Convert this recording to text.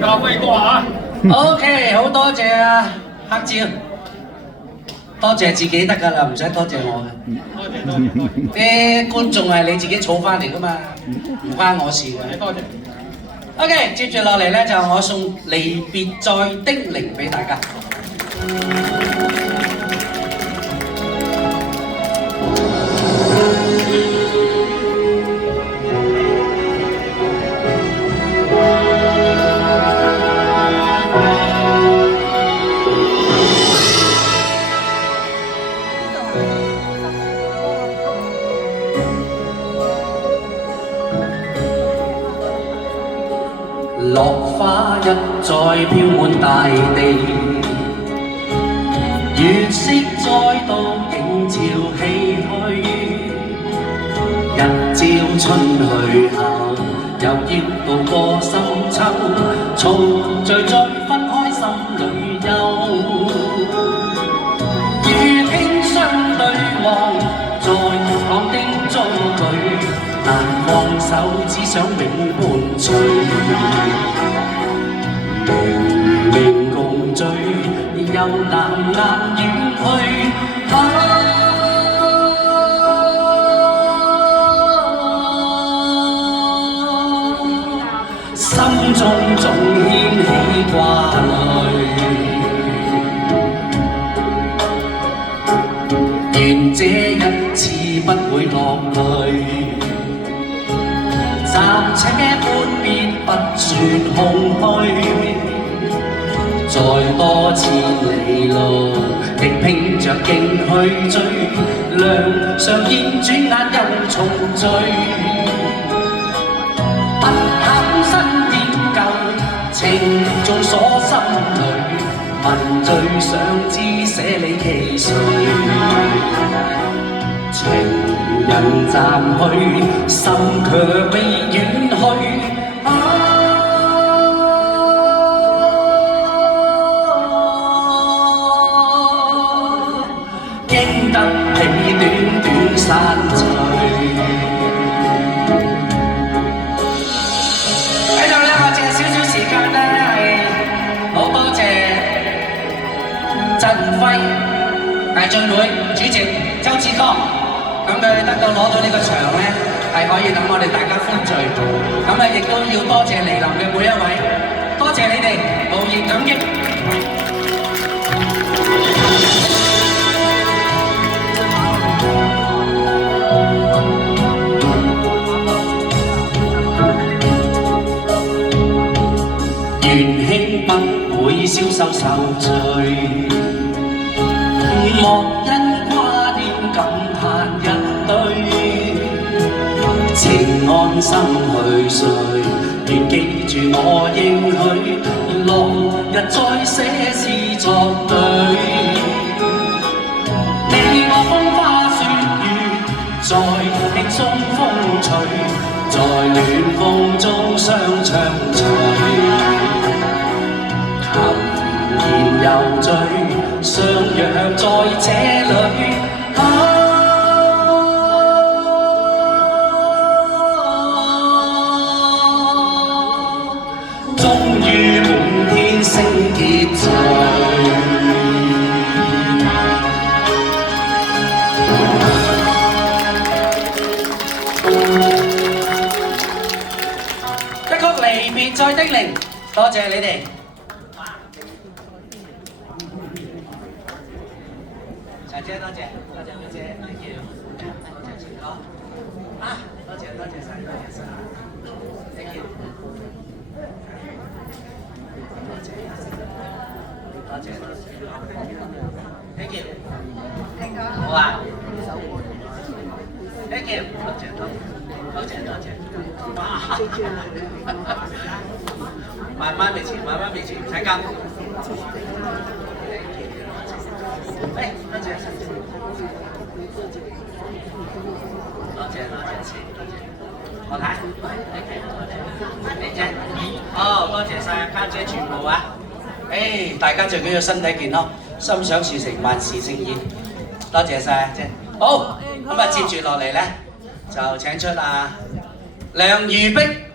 咖啡多啊。OK， 好多謝啊，黑照，多謝自己得㗎啦，唔使多謝我嘅。啲觀眾係你自己儲翻嚟㗎嘛，唔關我事嘅。多謝。OK， 接住落嚟咧就我送離別再叮嚀俾大家。落花一再飄滿大地，月色再度映照唏噓。日照春去後，又要渡過深秋，重聚再分開心裏憂。與輕相對望，在浪丁中舉。難放手，只想永伴隨。明明共醉，又難遠去。心中總掀起掛慮。願這一次不會落淚。暫且歡別不算空虛，再多千里路，亦拼着勁去追。梁上燕轉眼又重聚，不肯新厭舊，情縱鎖心裏，問最想知捨你其誰？情人暫去，心卻未遠去。經得起短短散聚。喺度咧，我借少少時間咧，係好多謝振輝大進會主席周志剛。咁佢得到攞到呢個場咧，係可以等我哋大家歡聚。咁啊，亦都要多謝嚟臨嘅每一位，多謝你哋，無言感激。元慶不會消受受罪，莫因掛念感嘆一堆，情安心去睡，願記住我應許，落日再寫詩作對。你我風花雪月，在輕鬆風吹，在暖風中相暢隨。然又醉，相約在這裏。終於滿天星結聚。一曲離別再叮嚀，多謝你哋。多謝多謝妹姐 ，thank you， 多謝全哥，多謝晒，thank you， 多謝 ，thank you， 好啊 ，thank you， 多謝，哇，慢慢俾錢，唔使急。哎，多謝，我睇，你姐，多謝晒家姐全部啊！大家最緊要身體健康，心想事成，萬事勝意。多謝晒姐。好，咁啊接住落嚟咧，就請出梁如碧。